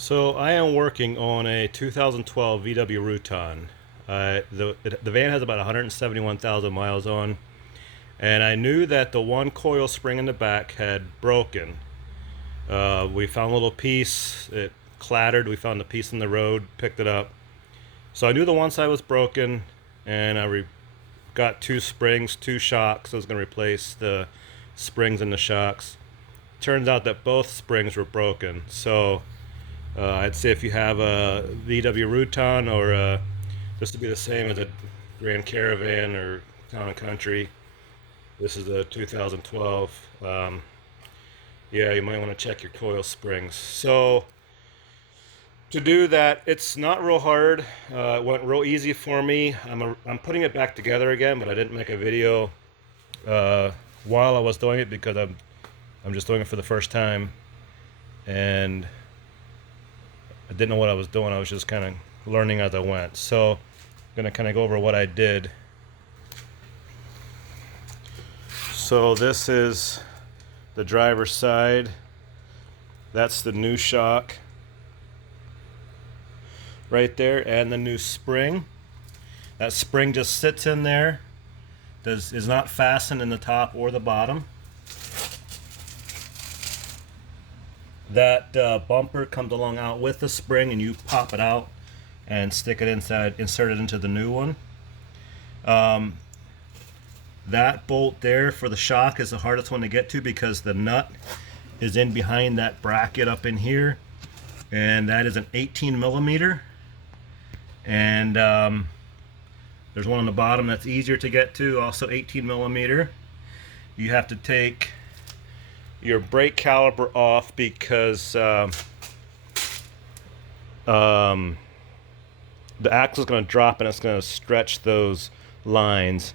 So I am working on a 2012 VW Routan. The van has about 171,000 miles on, and I knew that the one coil spring in the back had broken. We found a little piece, it clattered, we found the piece in the road, picked it up. So I knew the one side was broken, and got two springs, two shocks. I was going to replace the springs and the shocks. Turns out that both springs were broken. So I'd say if you have a VW Routan or this would be the same as a Grand Caravan or Town and Country. This is a 2012. Yeah, you might want to check your coil springs. So to do that, it's not real hard. It went real easy for me. I'm putting it back together again, but I didn't make a video while I was doing it because I'm just doing it for the first time, and I didn't know what I was doing. I was just kind of learning as I went. So I'm gonna kind of go over what I did. So this is the driver's side. That's the new shock right there, and the new spring. That spring just sits in there. Is not fastened in the top or the bottom. That bumper comes along out with the spring, and you pop it out and stick it inside, insert it into the new one. That bolt there for the shock is the hardest one to get to because the nut is in behind that bracket up in here, and that is an 18 millimeter. And there's one on the bottom that's easier to get to, also 18 millimeter. You have to take your brake caliper off because the axle is going to drop and it's going to stretch those lines.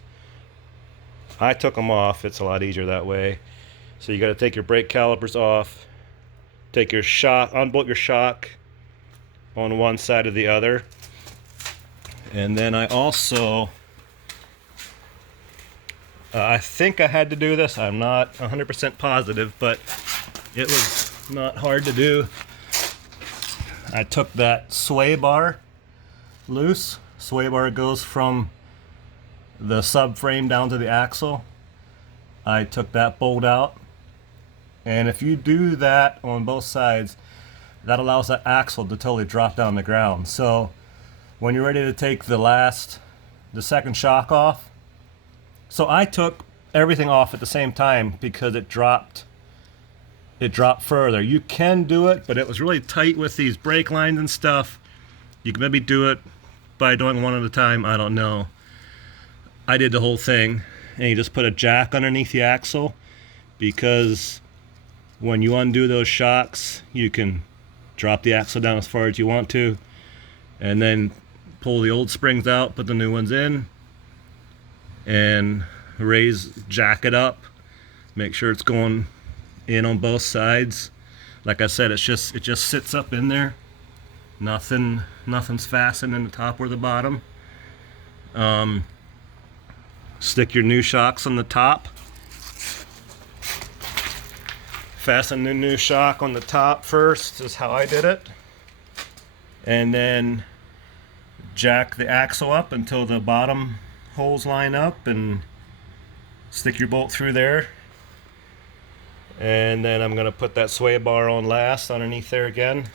I took them off. It's a lot easier that way. So you got to take your brake calipers off, take your shock, unbolt your shock on one side or the other. And then I also, I think I had to do this. I'm not 100% positive, but it was not hard to do. I took that sway bar loose. Sway bar goes from the subframe down to the axle. I took that bolt out. And if you do that on both sides, that allows that axle to totally drop down the ground. So when you're ready to take the second shock off, so I took everything off at the same time because it dropped further. You can do it, but it was really tight with these brake lines and stuff. You can maybe do it by doing one at a time, I don't know. I did the whole thing, and you just put a jack underneath the axle because when you undo those shocks, you can drop the axle down as far as you want to, and then pull the old springs out, put the new ones in, and jack it up, make sure it's going in on both sides. Like I said, it just sits up in there. Nothing's fastened in the top or the bottom. Stick your new shocks on the top. Fasten the new shock on the top first, is how I did it. And then jack the axle up until the bottom holes line up and stick your bolt through there. And then I'm going to put that sway bar on last underneath there again,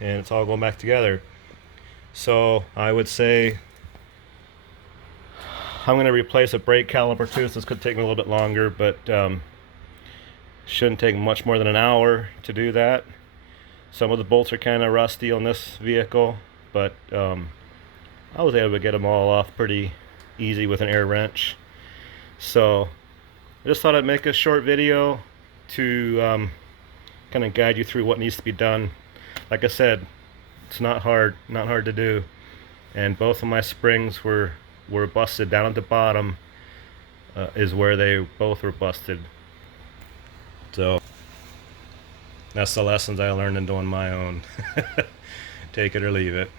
and it's all going back together. So I would say I'm going to replace a brake caliper too, so this could take me a little bit longer, but shouldn't take much more than an hour to do that. Some of the bolts are kind of rusty on this vehicle, but I was able to get them all off pretty easy with an air wrench. So I just thought I'd make a short video to kind of guide you through what needs to be done. Like I said, it's not hard to do, and both of my springs were busted down at the bottom, is where they both were busted. So that's the lessons I learned in doing my own. Take it or leave it.